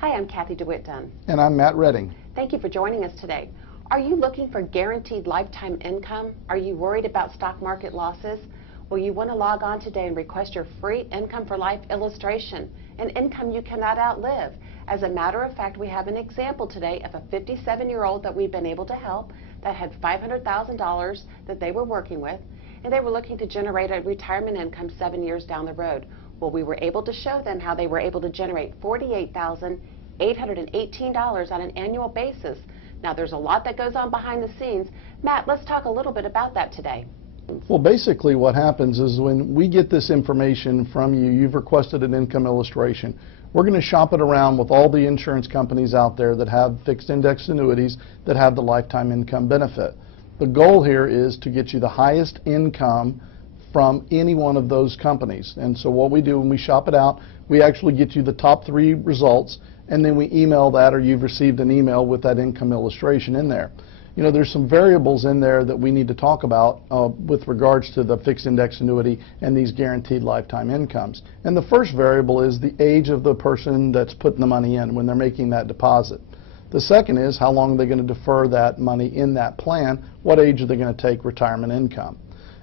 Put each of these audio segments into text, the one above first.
Hi, I'm Cathy DeWitt Dunn. And I'm Matt Redding. Thank you for joining us today. Are you looking for guaranteed lifetime income? Are you worried about stock market losses? Well, you want to log on today and request your free Income for Life illustration, an income you cannot outlive. As a matter of fact, we have an example today of a 57-year-old that we've been able to help that had $500,000 that they were working with, and they were looking to generate a retirement income 7 years down the road. Well, we were able to show them how they were able to generate $48,818 on an annual basis. Now, there's a lot that goes on behind the scenes. Matt, let's talk a little bit about that today. Well, basically what happens is when we get this information from you, you've requested an income illustration. We're going to shop it around with all the insurance companies out there that have fixed index annuities that have the lifetime income benefit. The goal here is to get you the highest income from any one of those companies. And so what we do when we shop it out, we actually get you the top 3 results, and then we email that, or you've received an email with that income illustration in there. You know, there's some variables in there that we need to talk about with regards to the fixed index annuity and these guaranteed lifetime incomes. And the first variable is the age of the person that's putting the money in when they're making that deposit. The second is how long are they going to defer that money in that plan, what age are they going to take retirement income.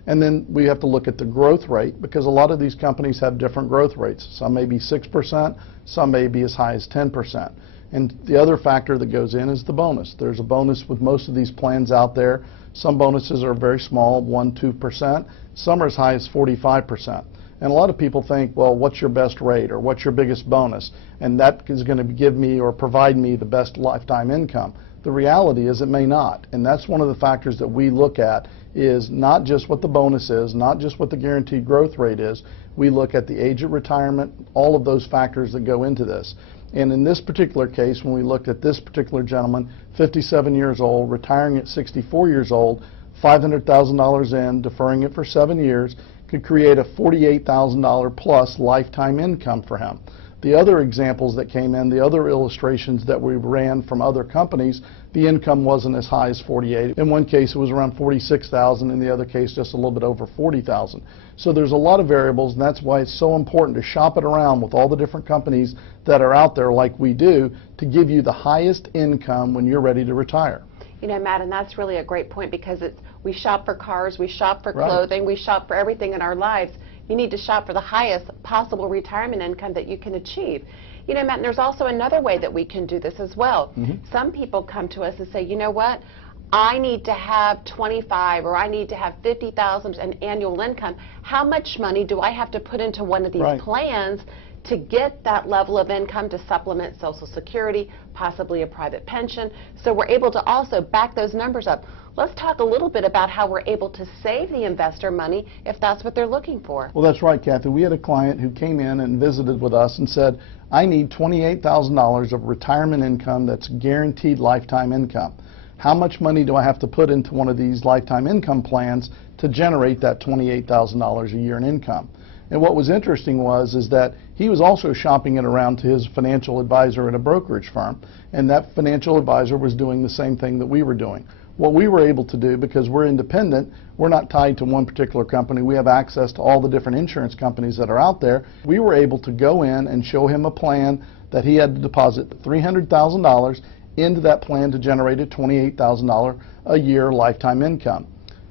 And then we have to look at the growth rate, because a lot of these companies have different growth rates. Some may be 6%, some may be as high as 10%. And the other factor that goes in is the bonus. There's a bonus with most of these plans out there. Some bonuses are very small, 1-2%. Some are as high as 45%. And a lot of people think, well, what's your best rate or what's your biggest bonus? And that is going to give me or provide me the best lifetime income. The reality is it may not. And that's one of the factors that we look at, is not just what the bonus is, not just what the guaranteed growth rate is. We look at the age of retirement, all of those factors that go into this. And in this particular case, when we looked at this particular gentleman, 57 years old, retiring at 64 years old, $500,000 in, deferring it for 7 years, could create a $48,000 plus lifetime income for him. The other examples that came in, the other illustrations that we ran from other companies, the income wasn't as high as 48. In one case it was around 46,000, in the other case just a little bit over 40,000. So there's a lot of variables, and that's why it's so important to shop it around with all the different companies that are out there like we do, to give you the highest income when you're ready to retire. You know, Matt, and that's really a great point, because we shop for cars, we shop for clothing, we shop for everything in our lives. You need to shop for the highest possible retirement income that you can achieve. You know, Matt, and there's also another way that we can do this as well. Some people come to us and say, you know what, I need to have 25 or I need to have 50,000 in annual income. How much money do I have to put into one of these plans to get that level of income to supplement Social Security, possibly a private pension? So we're able to also back those numbers up. Let's talk a little bit about how we're able to save the investor money if that's what they're looking for. Well, that's right, Cathy. We had a client who came in and visited with us and said, I need $28,000 of retirement income that's guaranteed lifetime income. How much money do I have to put into one of these lifetime income plans to generate that $28,000 a year in income? And what was interesting is that he was also shopping it around to his financial advisor at a brokerage firm, and that financial advisor was doing the same thing that we were doing. What we were able to do, because we're independent, we're not tied to one particular company, we have access to all the different insurance companies that are out there, we were able to go in and show him a plan that he had to deposit $300,000 into that plan to generate a $28,000 a year lifetime income.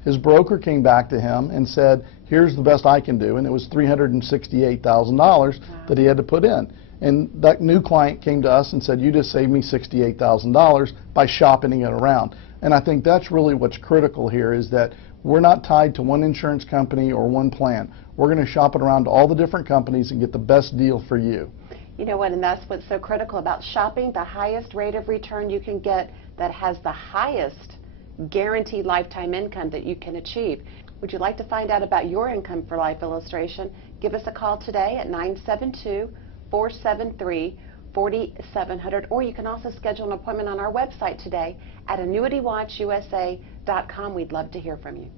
His broker came back to him and said, here's the best I can do, and it was $368,000 that he had to put in. And that new client came to us and said, you just saved me $68,000 by shopping it around. And I think that's really what's critical here, is that we're not tied to one insurance company or one plan. We're going to shop it around to all the different companies and get the best deal for you. You know what, and that's what's so critical about shopping the highest rate of return you can get that has the highest guaranteed lifetime income that you can achieve. Would you like to find out about your Income for Life illustration? Give us a call today at 972-473-4700, or you can also schedule an appointment on our website today at annuitywatchusa.com. We'd love to hear from you.